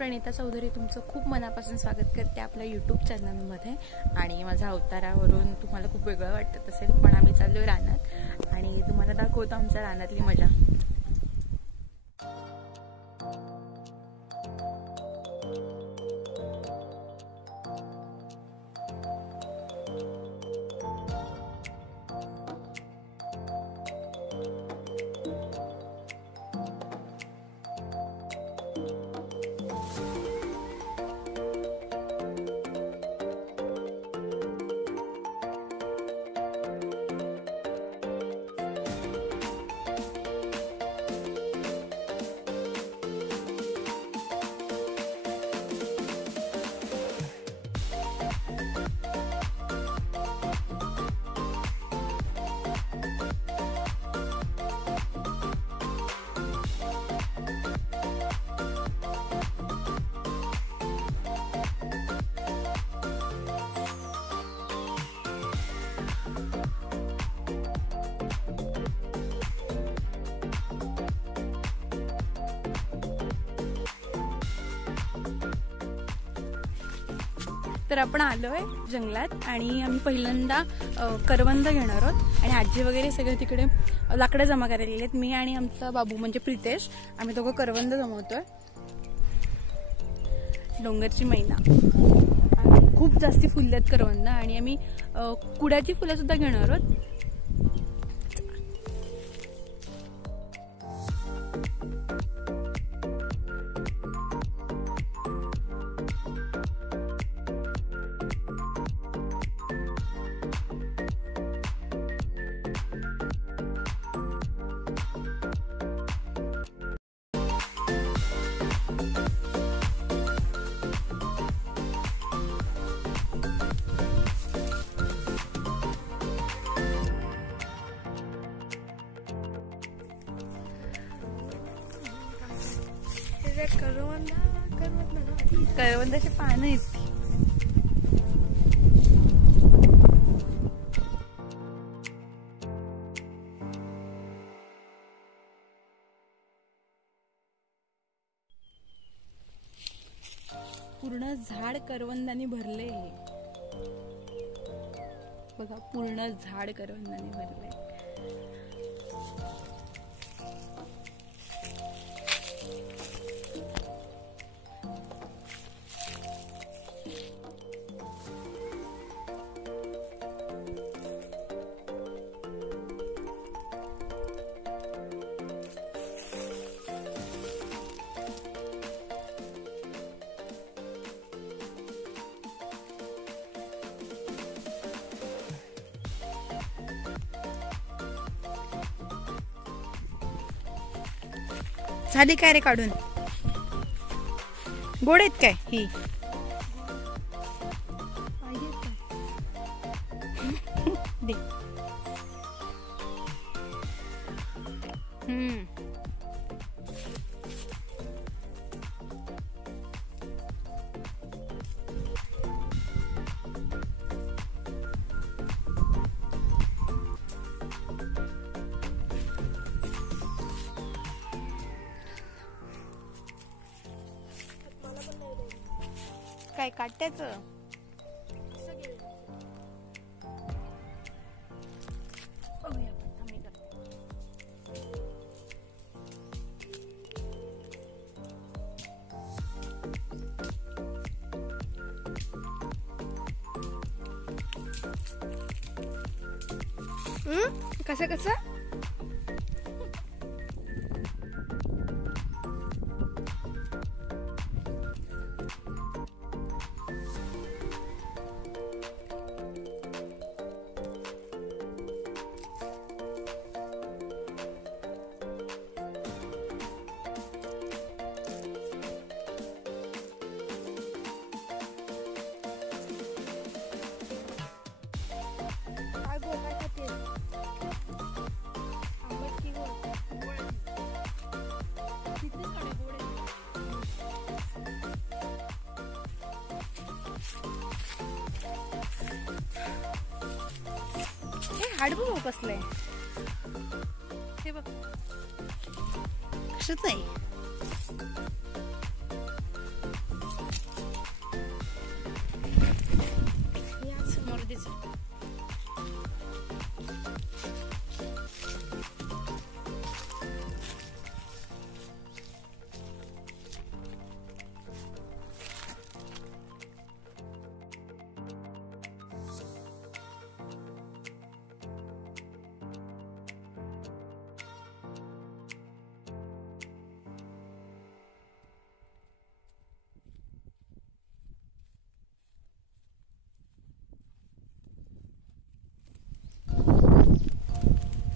प्रणिता चौधरी तुमचं खूप मनापासून स्वागत करते आपल्या यूट्यूब चॅनलमध्ये। आणि माझ्या अवतारावरून तुम्हाला खूप वेगळं वाटत असेल, पण आम्ही चाललोय रानात आणि तुम्हाला दाखवतो आमच्या रानातली मजा। तर आपण आलोय जंगलात आणि आम्ही पहिल्यांदा करवंद घेणार आहोत आणि आजी वगैरे सगळे तिकडे लाकडं जमा करायला आहेत। मी आणि आमचा बाबू म्हणजे प्रितेश आम्ही दोघं करवंद जमवतोय। डोंगरची मैना आणि खूप जास्ती फुलले आहेत करवंद आणि आम्ही कुड्याची फुलं सुद्धा घेणार आहोत। करवंदाची पानं आहेत ती। पूर्ण झाड करवंदाने भरले बघा, पूर्ण झाड करवंदाने भरले। झाली काय रे काढून? गोड आहेत काय ही? दे। काय काट्याचं? कसं कसं? हाड बघ कसलंय हे बघ कशाच आहे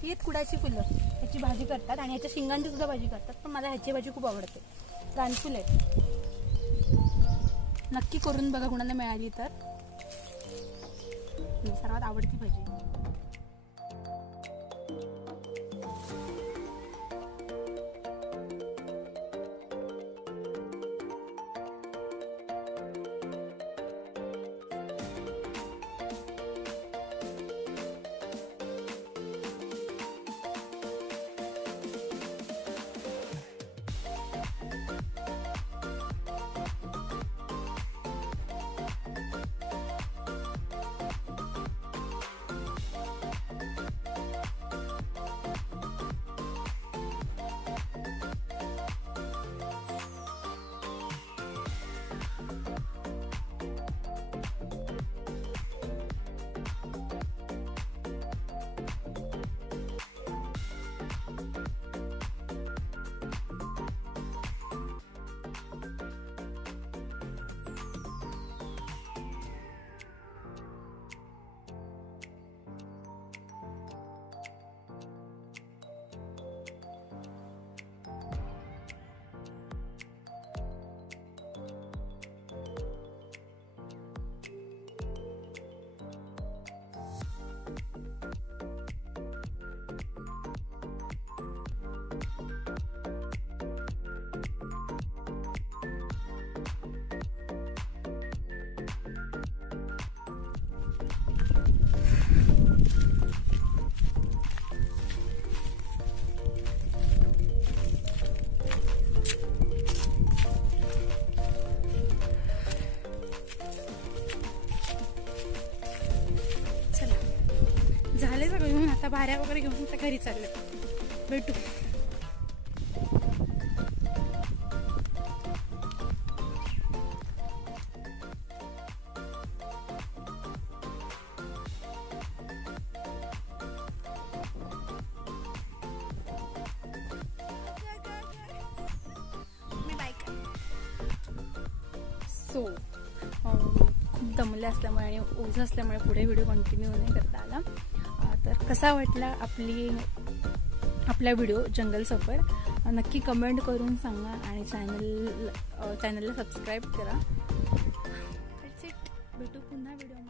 ही आहेत कुडाची फुलं, ह्याची भाजी करतात आणि ह्याच्या शिंगांची सुद्धा भाजी करतात, पण मला ह्याची भाजी खूप आवडते. रानफुल आहे, नक्की करून बघा कुणाला मिळाली तर. सर्वात आवडती भाजी. झाले सगळं घेऊन, आता भाऱ्या वगैरे घेऊन आता घरी चालले. भेटू. खूप दमले असल्यामुळे आणि ओझं असल्यामुळे पुढे व्हिडिओ कंटिन्यू नाही करता आला. तर कसा वाटला आपला व्हिडिओ जंगल सफर नक्की कमेंट करून सांगा आणि चॅनलला सबस्क्राईब करा. भेटू पुन्हा व्हिडिओ.